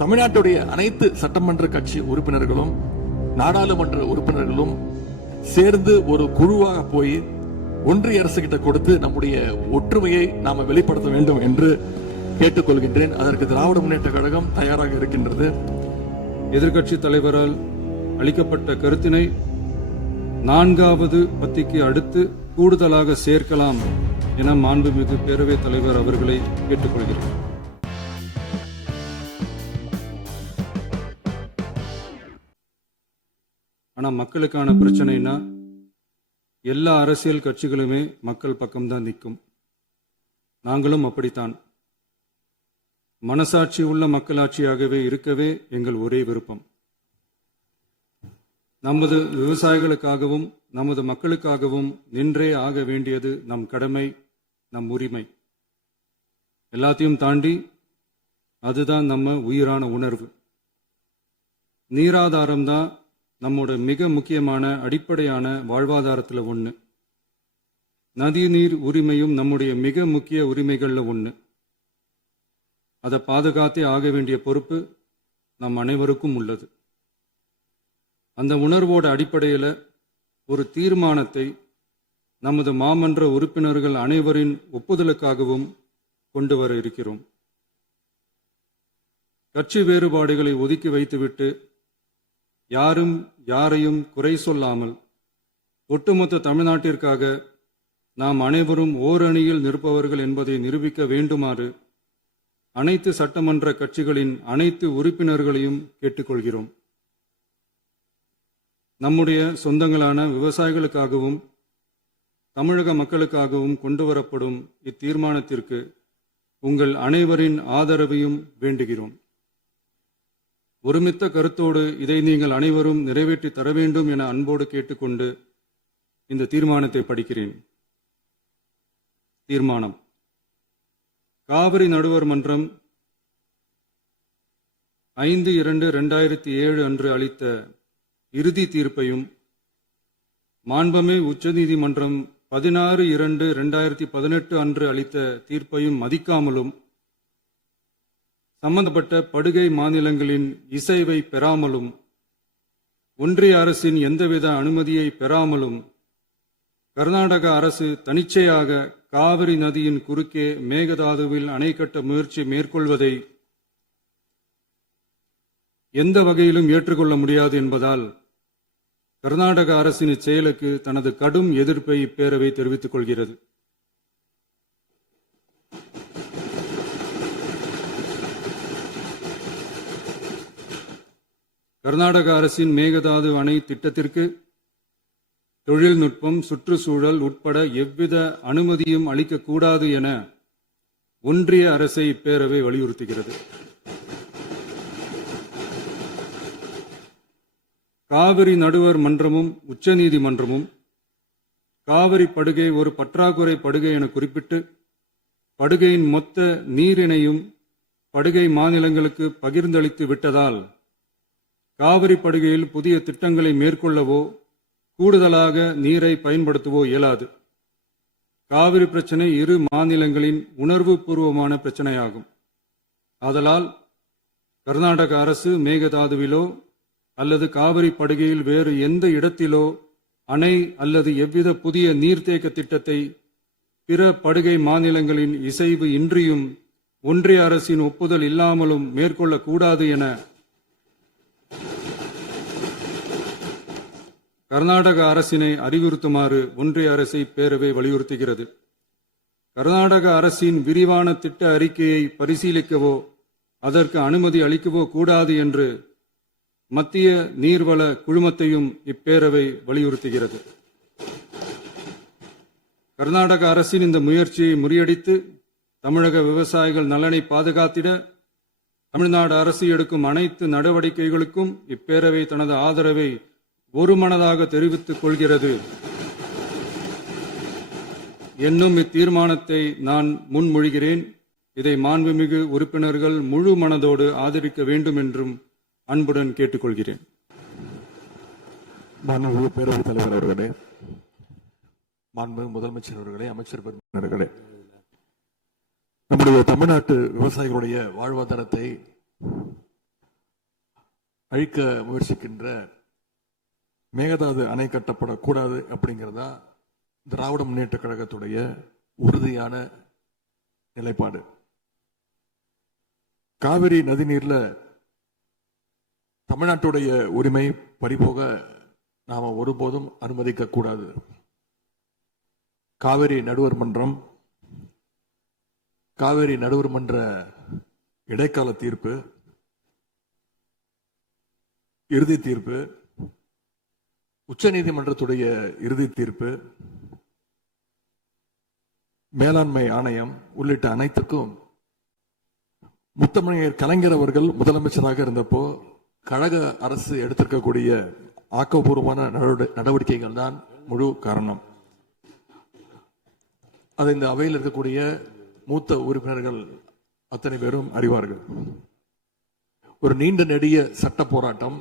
தமிழ்நாட்டுடைய அனைத்து சட்டமன்ற கட்சி உறுப்பினர்களும் நாடாளுமன்ற உறுப்பினர்களும் சேர்ந்து ஒரு குழுவாக போய் ஒன்றிய அரசு கிட்ட கொடுத்து நம்முடைய ஒற்றுமையை நாம வெளிப்படுத்த வேண்டும் என்று கேட்டுக்கொள்கின்றேன். அதற்கு திராவிட முன்னேற்ற கழகம் தயாராக இருக்கின்றது. எதிர்க்கட்சி தலைவரால் அளிக்கப்பட்ட கருத்தினை 4வது பத்திக்கு அடுத்து கூடுதலாக சேர்க்கலாம் என மாண்புமிகு பேரவைத் தலைவர் அவர்களை கேட்டுக்கொள்கிறேன். ஆனா மக்களுக்கான பிரச்சனைனா எல்லா அரசியல் கட்சிகளுமே மக்கள் பக்கம்தான் நிற்கும். நாங்களும் அப்படித்தான். மனசாட்சி உள்ள மக்களாட்சியாகவே இருக்கவே எங்கள் ஒரே விருப்பம். நமது விவசாயிகளுக்காகவும் நமது மக்களுக்காகவும் நின்றே ஆக வேண்டியது நம் கடமை, நம் உரிமை. எல்லாத்தையும் தாண்டி அதுதான் நம்ம உயிரான உணர்வு. நீராதாரம் தான் நம்மோட மிக முக்கியமான அடிப்படையான வாழ்வாதாரத்தில் ஒன்று. நதி நீர் உரிமையும் நம்முடைய மிக முக்கிய உரிமைகளில் ஒன்று. அதை பாதுகாத்தே ஆக வேண்டிய பொறுப்பு நம் அனைவருக்கும் உள்ளது. அந்த உணர்வோட அடிப்படையில் ஒரு தீர்மானத்தை நமது மாமன்ற உறுப்பினர்கள் அனைவரின் ஒப்புதலுக்காகவும் கொண்டு வர இருக்கிறோம். கட்சி வேறுபாடுகளை ஒதுக்கி வைத்துவிட்டு யாரும் யாரையும் குறை சொல்லாமல் ஒட்டுமொத்த தமிழ்நாட்டிற்காக நாம் அனைவரும் ஓரணியில் நிற்பவர்கள் என்பதை நிரூபிக்க வேண்டுமாறு அனைத்து சட்டமன்ற கட்சிகளின் அனைத்து உறுப்பினர்களையும் கேட்டுக்கொள்கிறோம். நம்முடைய சொந்தங்களான விவசாயிகளுக்காகவும் தமிழக மக்களுக்காகவும் கொண்டுவரப்படும் இத்தீர்மானத்திற்கு உங்கள் அனைவரின் ஆதரவையும் வேண்டுகிறோம். ஒருமித்த கருத்தோடு இதை நீங்கள் அனைவரும் நிறைவேற்றி தர வேண்டும் என அன்போடு கேட்டுக்கொண்டு இந்த தீர்மானத்தை படிக்கிறேன். தீர்மானம்: காவிரி நடுவர் மன்றம் 5/2/2007 அன்று அளித்த இறுதி தீர்ப்பையும் மாண்புமிகு உச்சநீதிமன்றம் 16/2/2018 அன்று அளித்த தீர்ப்பையும் மதிக்காமலும் சம்பந்தப்பட்ட படுகை மாநிலங்களின் இசைவை பெறாமலும் ஒன்றிய அரசின் எந்தவித அனுமதியை பெறாமலும் கர்நாடக அரசு தனிச்சையாக காவிரி நதியின் குறுக்கே மேகதாதுவில் அணை கட்ட முயற்சி மேற்கொள்வதை எந்த வகையிலும் ஏற்றுக்கொள்ள முடியாது என்பதால் கர்நாடக அரசின் இச்செயலுக்கு தனது கடும் எதிர்ப்பை இப்பேரவை தெரிவித்துக் கொள்கிறது. கர்நாடக அரசின் மேகதாது அணை திட்டத்திற்கு தொழில்நுட்பம், சுற்றுச்சூழல் உட்பட எவ்வித அனுமதியும் அளிக்கக்கூடாது என ஒன்றிய அரசை இப்பேரவை வலியுறுத்துகிறது. காவிரி நடுவர் மன்றமும் உச்சநீதிமன்றமும் காவிரி படுகை ஒரு பற்றாக்குறை படுகை என குறிப்பிட்டு படுகையின் மொத்த நீரினையும் படுகை மாநிலங்களுக்கு பகிர்ந்தளித்து விட்டதால் காவிரி படுகையில் புதிய திட்டங்களை மேற்கொள்ளவோ கூடுதலாக நீரை பயன்படுத்தவோ இயலாது. காவிரி பிரச்சனை இரு மாநிலங்களின் உணர்வு பூர்வமான பிரச்சனையாகும். ஆதலால் கர்நாடக அரசு மேகதாதுவிலோ அல்லது காவிரி படுகையில் வேறு எந்த இடத்திலோ அணை அல்லது எவ்வித புதிய நீர்த்தேக்க திட்டத்தை பிற படுகை மாநிலங்களின் இசைவு இன்றியும் ஒன்றிய அரசின் ஒப்புதல் இல்லாமலும் மேற்கொள்ளக்கூடாது என கர்நாடக அரசினை அறிவுறுத்துமாறு ஒன்றிய அரசை பேரவை வலியுறுத்துகிறது. கர்நாடக அரசின் விரிவான திட்ட அறிக்கையை பரிசீலிக்கவோ அதற்கு அனுமதி அளிக்கவோ கூடாது என்று மத்திய நீர்வள குழுமத்தையும் இப்பேரவை வலியுறுத்துகிறது. கர்நாடக அரசின் இந்த முயற்சியை முறியடித்து தமிழக விவசாயிகள் நலனை பாதுகாத்திட தமிழ்நாடு அரசு எடுக்கும் அனைத்து நடவடிக்கைகளுக்கும் இப்பேரவை தனது ஆதரவை ஒருமனதாக தெரிவித்துக் கொள்கிறது என்னும் இத்தீர்மானத்தை நான் முன்மொழிகிறேன். இதை மாண்புமிகு உறுப்பினர்கள் முழு மனதோடு ஆதரிக்க வேண்டும் என்றும் அன்புடன் கேட்டுக்கொள்கிறேன். மாண்புமிகு பேரவைத் தலைவர் அவர்களே, மாண்புமிகு முதலமைச்சர் அவர்களே, அமைச்சர் பெருமக்களே, நம்முடைய தமிழ்நாட்டு விவசாயிகளுடைய வாழ்வாதாரத்தை அழிக்க முயற்சிக்கின்ற மேகதாது அணை கட்டப்படக்கூடாது அப்படிங்கிறதா திராவிட முன்னேற்ற கழகத்துடைய உறுதியான நிலைப்பாடு. காவிரி நதிநீர்ல தமிழ்நாட்டுடைய உரிமை பறிபோக நாம ஒருபோதும் அனுமதிக்க கூடாது. காவிரி நடுவர் மன்றம், காவிரி நடுவர் மன்ற இடைக்கால தீர்ப்பு, இறுதி தீர்ப்பு, உச்சநீதிமன்றத்துடைய இறுதி தீர்ப்பு, மேலாண்மை ஆணையம் உள்ளிட்ட அனைத்துக்கும் முத்தமிழர் கலைஞர் அவர்கள் முதலமைச்சராக இருந்தப்போ கழக அரசு எடுத்திருக்கக்கூடிய ஆக்கப்பூர்வமான நடவடிக்கைகள் தான் முழு காரணம். அதை இந்த அவையில் இருக்கக்கூடிய மூத்த உறுப்பினர்கள் அத்தனை பேரும் அறிவார்கள். ஒரு நீண்ட நெடிய சட்ட போராட்டம்,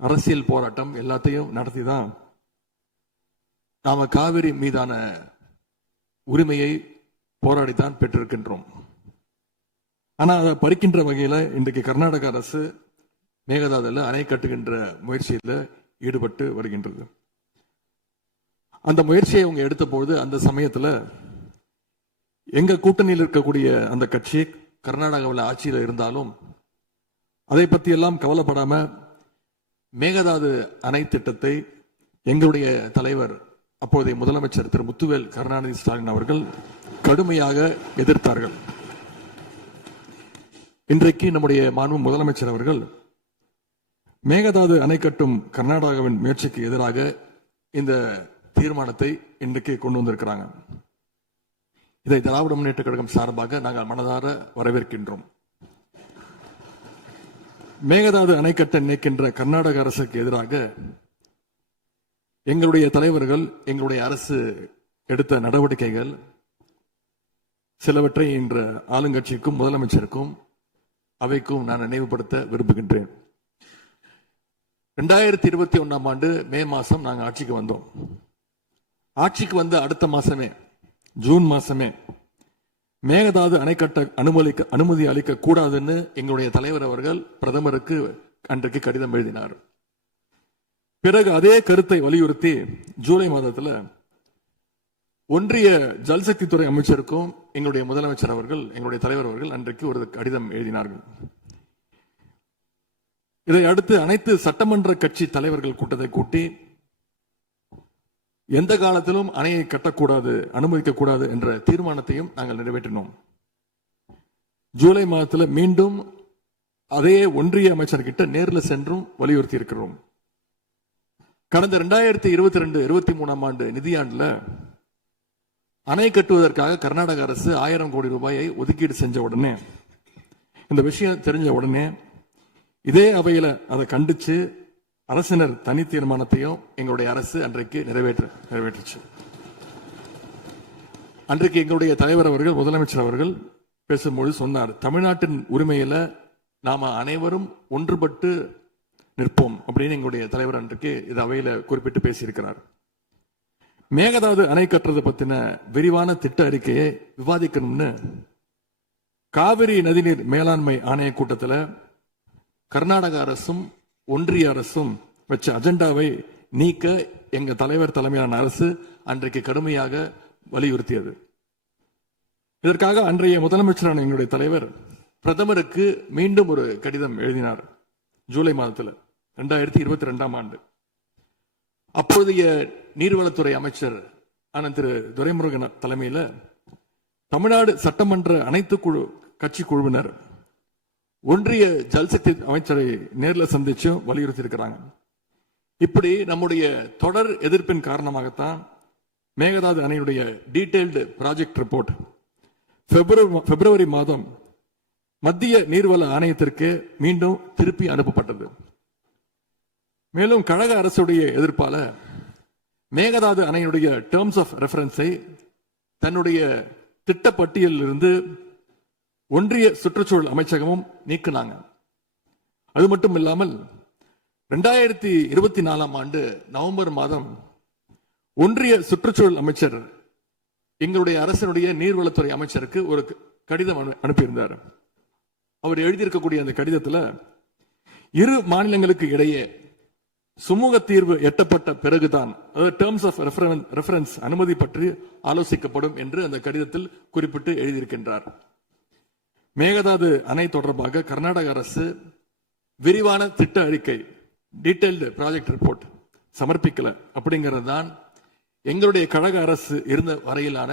அரசியல் போராட்டம் எல்லாத்தையும் நடத்தி தான் நாம காவிரி மீதான உரிமையை போராடித்தான் பெற்றிருக்கின்றோம். ஆனா அதை பறிக்கின்ற வகையில இன்றைக்கு கர்நாடக அரசு மேகதாதுல அணை கட்டுகின்ற முயற்சியில் ஈடுபட்டு வருகின்றது. அந்த முயற்சியை அவங்க எடுத்த பொழுது அந்த சமயத்துல எங்க கூட்டணியில் இருக்கக்கூடிய அந்த கட்சி கர்நாடகாவில் ஆட்சியில் இருந்தாலும் அதை பத்தி எல்லாம் கவலைப்படாம மேகதாது அணை திட்டத்தை எங்களுடைய தலைவர் அப்போதைய முதலமைச்சர் திரு முத்துவேல் கருணாநிதி ஸ்டாலின் அவர்கள் கடுமையாக எதிர்த்தார்கள். இன்றைக்கு நம்முடைய மாண்பு முதலமைச்சர் அவர்கள் மேகதாது அணை கட்டும் கர்நாடகாவின் முயற்சிக்கு எதிராக இந்த தீர்மானத்தை இன்றைக்கு கொண்டு வந்திருக்கிறாங்க. இதை திராவிட முன்னேற்ற கழகம் சார்பாக நாங்கள் மனதார வரவேற்கின்றோம். மேகதாது அணை கட்ட நினைக்கின்ற கர்நாடக அரசுக்கு எதிராக எங்களுடைய தலைவர்கள், எங்களுடைய அரசு எடுத்த நடவடிக்கைகள் சிலவற்றை இன்று ஆளுங்கட்சிக்கும் முதலமைச்சருக்கும் அவைக்கும் நான் நினைவுபடுத்த விரும்புகின்றேன். 2021 ஆண்டு மே மாசம் நாங்கள் ஆட்சிக்கு வந்தோம். ஆட்சிக்கு வந்த அடுத்த மாசமே, ஜூன் மாசமே மேகதாது அணை கட்ட அனுமதி அளிக்க கூடாதுன்னு எங்களுடைய தலைவர் அவர்கள் பிரதமருக்கு அன்றைக்கு கடிதம் எழுதினார். பிறகு அதே கருத்தை வலியுறுத்தி ஜூலை மாதத்துல ஒன்றிய ஜல்சக்தி துறை அமைச்சருக்கும் எங்களுடைய முதலமைச்சர் அவர்கள், எங்களுடைய தலைவர் அவர்கள் அன்றைக்கு ஒரு கடிதம் எழுதினார்கள். இதை அடுத்து அனைத்து சட்டமன்ற கட்சி தலைவர்கள் கூட்டத்தை கூட்டி எந்த காலத்திலும் அணையை கட்டக்கூடாது, அனுமதிக்க கூடாது என்ற தீர்மானத்தையும் நாங்கள் நிறைவேற்றினோம். ஜூலை மாதத்தில் மீண்டும் அதே ஒன்றிய அமைச்சர்கிட்ட நேரில் சென்றும் வலியுறுத்தி இருக்கிறோம். கடந்த 2022-23 ஆண்டு நிதியாண்டுல அணை கட்டுவதற்காக கர்நாடக அரசு 1000 கோடி ரூபாயை ஒதுக்கீடு செஞ்ச உடனே, இந்த விஷயம் தெரிஞ்ச உடனே இதே அவையில அதை கண்டிச்சு அரசினர் தனி தீர்மானத்தையும் எங்களுடைய அரசு அன்றைக்கு நிறைவேற்றுச்சு. அன்றைக்கு எங்களுடைய தலைவர் அவர்கள், முதலமைச்சர் அவர்கள் பேசும்போது சொன்னார், தமிழ்நாட்டின் உரிமையில நாம அனைவரும் ஒன்றுபட்டு நிற்போம் அப்படின்னு எங்களுடைய தலைவர் அன்றைக்கு இது அவையில குறிப்பிட்டு பேசியிருக்கிறார். மேகதாது அணை கட்டுறது பத்தின விரிவான திட்ட அறிக்கையை விவாதிக்கணும்னு காவிரி நதிநீர் மேலாண்மை ஆணைய கூட்டத்தில் கர்நாடக அரசும் ஒன்றிய அரசும் வச்ச அஜெண்டாவை நீக்க எங்க தலைவர் தலைமையிலான அரசு அன்றைக்கு கடுமையாக வலியுறுத்தியது. இதற்காக அன்றைய முதலமைச்சரான எங்களுடைய தலைவர் பிரதமருக்கு மீண்டும் ஒரு கடிதம் எழுதினார் ஜூலை மாதத்தில் 2022 ஆண்டு. அப்போதைய நீர்வளத்துறை அமைச்சர் ஆனந்த் திரு துரைமுருகன் தலைமையில தமிழ்நாடு சட்டமன்ற அனைத்து கட்சி குழுவினர் ஒன்றிய ஜல்சக்தி அமைச்சரை நேரில் சந்திச்சு வலியுறுத்தி இருக்கிறாங்க. இப்படி நம்முடைய தொடர் எதிர்ப்பின் காரணமாகத்தான் மேகதாது அணையுடைய டீடைல்டு ப்ராஜெக்ட் ரிப்போர்ட் பிப்ரவரி மாதம் மத்திய நீர்வள ஆணையத்திற்கு மீண்டும் திருப்பி அனுப்பப்பட்டது. மேலும் கழக அரசுடைய எதிர்ப்பால மேகதாது அணையுடைய டேர்ம்ஸ் ஆஃப் ரெஃபரன்ஸை தன்னுடைய திட்டப்பட்டியலில் இருந்து ஒன்றிய சுற்றுச்சூழல் அமைச்சகமும் நீக்கினாங்க. அது மட்டும் இல்லாமல் 2024 ஆண்டு நவம்பர் மாதம் ஒன்றிய சுற்றுச்சூழல் அமைச்சர் எங்களுடைய அரசினுடைய நீர்வளத்துறை அமைச்சருக்கு ஒரு கடிதம் அனுப்பியிருந்தார். அவர் எழுதியிருக்கக்கூடிய அந்த கடிதத்தில் இரு மாநிலங்களுக்கு இடையே சுமூக தீர்வு எட்டப்பட்ட பிறகுதான், அதாவது டேர்ம்ஸ் ஆஃப் ரெஃபரன்ஸ் அனுமதி பற்றி ஆலோசிக்கப்படும் என்று அந்த கடிதத்தில் குறிப்பிட்டு எழுதியிருக்கின்றார். மேகதாது அணை தொடர்பாக கர்நாடக அரசு விரிவான திட்ட அறிக்கை, டீடைல்டு ப்ராஜெக்ட் ரிப்போர்ட் சமர்ப்பிக்கல அப்படிங்கிறது தான் எங்களுடைய கழக அரசு இருந்த வரையிலான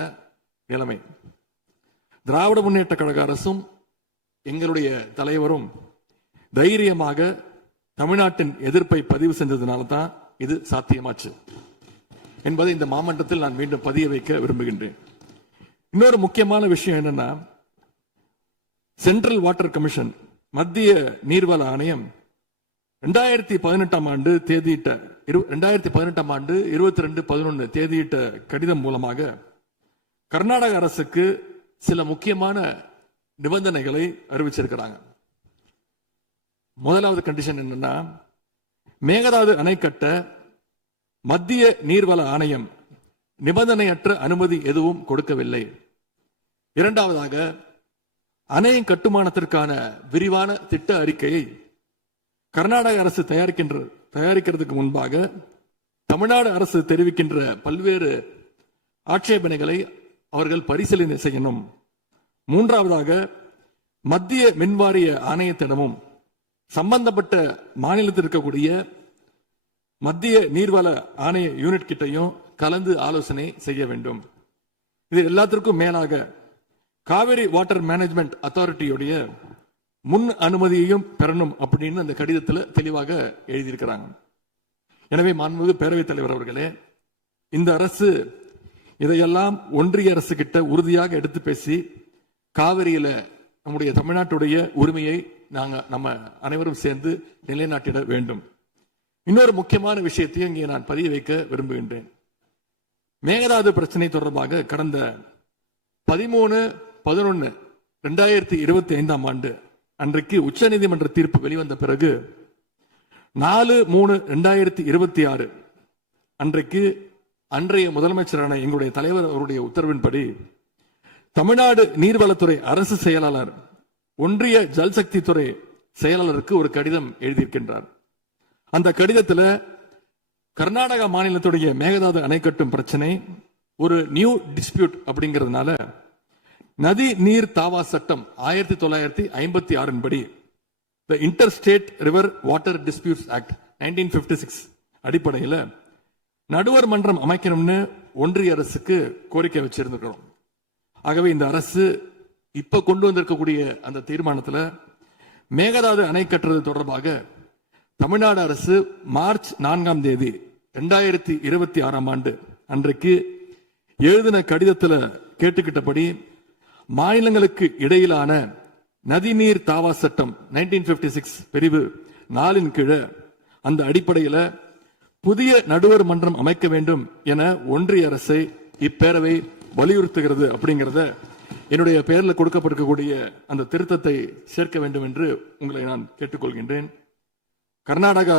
நிலைமை. திராவிட முன்னேற்ற கழக அரசும் எங்களுடைய தலைவரும் தைரியமாக தமிழ்நாட்டின் எதிர்ப்பை பதிவு செஞ்சதுனால தான் இது சாத்தியமாச்சு என்பதை இந்த மாமன்றத்தில் நான் மீண்டும் பதிய வைக்க விரும்புகின்றேன். இன்னொரு முக்கியமான விஷயம் என்னன்னா, சென்ட்ரல் வாட்டர் கமிஷன், மத்திய நீர்வள ஆணையம் 2018 ஆண்டு தேதியிட்ட 2018 ஆண்டு 22/11 தேதியிட்ட கடிதம் மூலமாக கர்நாடக அரசுக்கு சில முக்கியமான நிபந்தனைகளை அறிவிச்சிருக்கிறாங்க. முதலாவது கண்டிஷன் என்னன்னா, மேகதாது அணை கட்ட மத்திய நீர்வள ஆணையம் நிபந்தனையற்ற அனுமதி எதுவும் கொடுக்கவில்லை. இரண்டாவதாக, அணையின் கட்டுமானத்திற்கான விரிவான திட்ட அறிக்கையை கர்நாடக அரசு தயாரிக்கிறதுக்கு முன்பாக தமிழ்நாடு அரசு தெரிவிக்கின்ற பல்வேறு ஆட்சேபனைகளை அவர்கள் பரிசீலனை செய்யணும். மூன்றாவதாக, மத்திய மின்வாரிய ஆணையத்திடமும் சம்பந்தப்பட்ட மாநிலத்தில் இருக்கக்கூடிய மத்திய நீர்வள ஆணைய யூனிட் கிட்டையும் கலந்து ஆலோசனை செய்ய வேண்டும். இது எல்லாத்திற்கும் மேலாக காவிரி வாட்டர் மேனேஜ்மெண்ட் அத்தாரிட்டியுடைய முன் அனுமதியையும் பெறணும் அப்படின்னு அந்த கடிதத்தில் தெளிவாக எழுதியிருக்கிறாங்க. எனவே மாண்புமிகு பேரவைத் தலைவர் அவர்களே, இந்த அரசு இதையெல்லாம் ஒன்றிய அரசு கிட்ட உறுதியாக எடுத்து பேசி காவிரியில நம்முடைய தமிழ்நாட்டுடைய உரிமையை நம்ம அனைவரும் சேர்ந்து நிலைநாட்டிட வேண்டும். இன்னொரு முக்கியமான விஷயத்தையும் இங்கே நான் பதிய வைக்க விரும்புகின்றேன். மேகதாது பிரச்சனை தொடர்பாக கடந்த 13/11/2025 ஆண்டு அன்றைக்கு உச்சநீதிமன்ற தீர்ப்பு வெளிவந்த பிறகு 4/3/2026 அன்றைக்கு அன்றைய முதலமைச்சரான எங்களுடைய தலைவர் அவருடைய உத்தரவின்படி தமிழ்நாடு நீர்வளத்துறை அரசு செயலாளர் ஒன்றிய ஜல்சக்தி துறை செயலாளருக்கு ஒரு கடிதம் எழுதியிருக்கின்றார். அந்த கடிதத்தில் கர்நாடக மாநிலத்துடைய மேகதாது அணை கட்டும் பிரச்சனை ஒரு நியூ டிஸ்பியூட் அப்படிங்கிறதுனால நதி நீர் தாவா சட்டம் 1956 படி the interstate river water disputes act 1956 அடிப்படையில் நடுவர் மன்றம் அமைக்கணும்னு ஒன்றிய அரசுக்கு கோரிக்கை வச்சிருந்திருக்கிறோம். ஆகவே இந்த அரசு இப்ப கொண்டு வந்திருக்கக்கூடிய அந்த தீர்மானத்தில் மேகதாது அணை கட்டுறது தொடர்பாக தமிழ்நாடு அரசு மார்ச் 4ஆம் தேதி 2026 ஆண்டு அன்றைக்கு எழுதின கடிதத்தில் கேட்டுக்கிட்டபடி மாநிலங்களுக்கு இடையிலான நதிநீர் தாவா சட்டம் 1956 பிரிவு 4 கீழே அந்த அடிப்படையில் புதிய நடுவர் மன்றம் அமைக்க வேண்டும் என ஒன்றிய அரசை இப்பேரவை வலியுறுத்துகிறது அப்படிங்கிறத என்னுடைய பெயரில் கொடுக்கப்பட்டிருக்கக்கூடிய அந்த திருத்தத்தை சேர்க்க வேண்டும் என்று உங்களை நான் கேட்டுக்கொள்கின்றேன். கர்நாடகா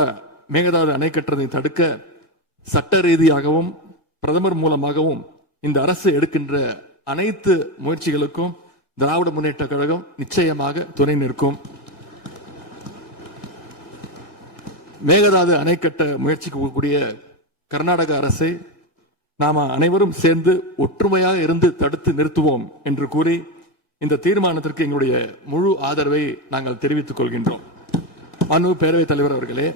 மேகதாது அணை கட்டுறதை தடுக்க சட்ட ரீதியாகவும் பிரதமர் மூலமாகவும் இந்த அரசு எடுக்கின்ற அனைத்து முயற்சிகளுக்கும் திராவிட முன்னேற்ற கழகம் நிச்சயமாக துணை நிற்கும். மேகதாது அணை கட்ட முயற்சிக்கக்கூடிய கர்நாடக அரசை நாம அனைவரும் சேர்ந்து ஒற்றுமையாக இருந்து தடுத்து நிறுத்துவோம் என்று கூறி இந்த தீர்மானத்திற்கு எங்களுடைய முழு ஆதரவை நாங்கள் தெரிவித்துக் கொள்கின்றோம். அனு பேரவைத் தலைவர் அவர்களே,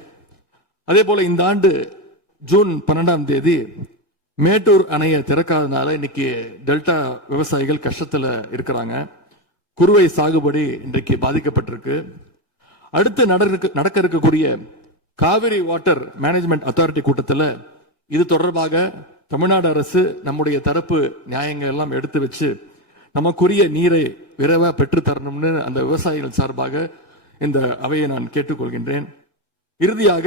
அதே போல இந்த ஆண்டு ஜூன் 12ஆம் தேதி மேட்டூர் அணையை திறக்காதனால இன்னைக்கு டெல்டா விவசாயிகள் கஷ்டத்துல இருக்கிறாங்க. குறுவை சாகுபடி இன்றைக்கு பாதிக்கப்பட்டிருக்கு. அடுத்து நடக்க இருக்கக்கூடிய காவிரி வாட்டர் மேனேஜ்மெண்ட் அத்தாரிட்டி கூட்டத்தில் இது தொடர்பாக தமிழ்நாடு அரசு நம்முடைய தரப்பு நியாயங்கள் எல்லாம் எடுத்து வச்சு நமக்குரிய நீரை விரைவாக பெற்று தரணும்னு அந்த விவசாயிகள் சார்பாக இந்த அவையை நான் கேட்டுக்கொள்கின்றேன். இறுதியாக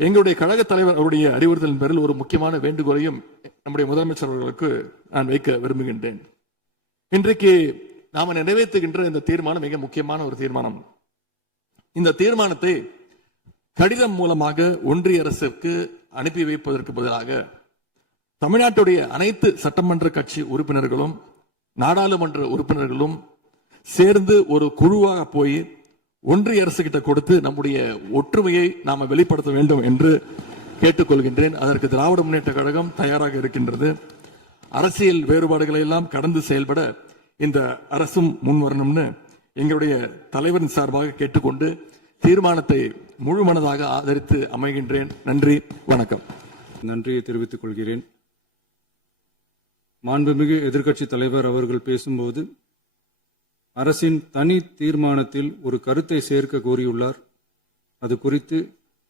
எங்களுடைய கழக தலைவர் அவருடைய அறிவுறுத்தலின் பேரில் ஒரு முக்கியமான வேண்டுகோளையும் நம்முடைய முதலமைச்சர் அவர்களுக்கு நான் வைக்க விரும்புகின்றேன். இன்றைக்கு நாம நிறைவேற்றுகின்ற இந்த தீர்மானம் மிக முக்கியமான ஒரு தீர்மானம். இந்த தீர்மானத்தை கடிதம் மூலமாக ஒன்றிய அரசுக்கு அனுப்பி வைப்பதற்கு பதிலாக தமிழ்நாட்டுடைய அனைத்து சட்டமன்ற கட்சி உறுப்பினர்களும் நாடாளுமன்ற உறுப்பினர்களும் சேர்ந்து ஒரு குழுவாக போய் ஒன்றிய அரசு கிட்ட கொடுத்து நம்முடைய ஒற்றுமையை நாம வெளிப்படுத்த வேண்டும் என்று கேட்டுக்கொள்கின்றேன். அதற்கு திராவிட முன்னேற்ற கழகம் தயாராக இருக்கின்றது. அரசியல் வேறுபாடுகளை எல்லாம் கடந்து செயல்பட இந்த அரசும் முன்வரணும்னு எங்களுடைய தலைவரின் சார்பாக கேட்டுக்கொண்டு தீர்மானத்தை முழுமனதாக ஆதரித்து அமைகின்றேன். நன்றி, வணக்கம். நன்றியை தெரிவித்துக் கொள்கிறேன். மாண்புமிகு எதிர்க்கட்சித் தலைவர் அவர்கள் பேசும்போது அரசின் தனி தீர்மானத்தில் ஒரு கருத்தை சேர்க்க கோரியுள்ளார். அது குறித்து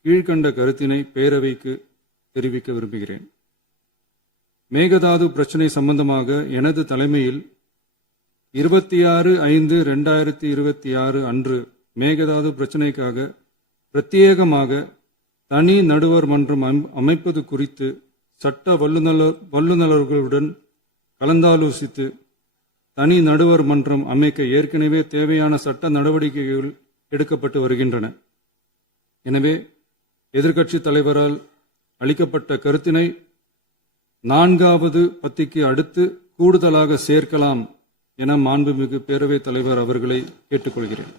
கீழ்கண்ட கருத்தினை பேரவைக்கு தெரிவிக்க விரும்புகிறேன். மேகதாது பிரச்சினை சம்பந்தமாக எனது தலைமையில் 26/5/2026 அன்று மேகதாது பிரச்சினைக்காக பிரத்யேகமாக தனி நடுவர் மன்றம் அமைப்பது குறித்து சட்ட வல்லுநர்களுடன் கலந்தாலோசித்து தனி நடுவர் மன்றம் அமைக்க ஏற்கனவே தேவையான சட்ட நடவடிக்கைகள் எடுக்கப்பட்டு வருகின்றன. எனவே எதிர்க்கட்சித் தலைவரால் அளிக்கப்பட்ட கருத்தினை 4வது பத்திக்கு அடுத்து கூடுதலாக சேர்க்கலாம் என மாண்புமிகு பேரவைத் தலைவர் அவர்களை கேட்டுக்கொள்கிறேன்.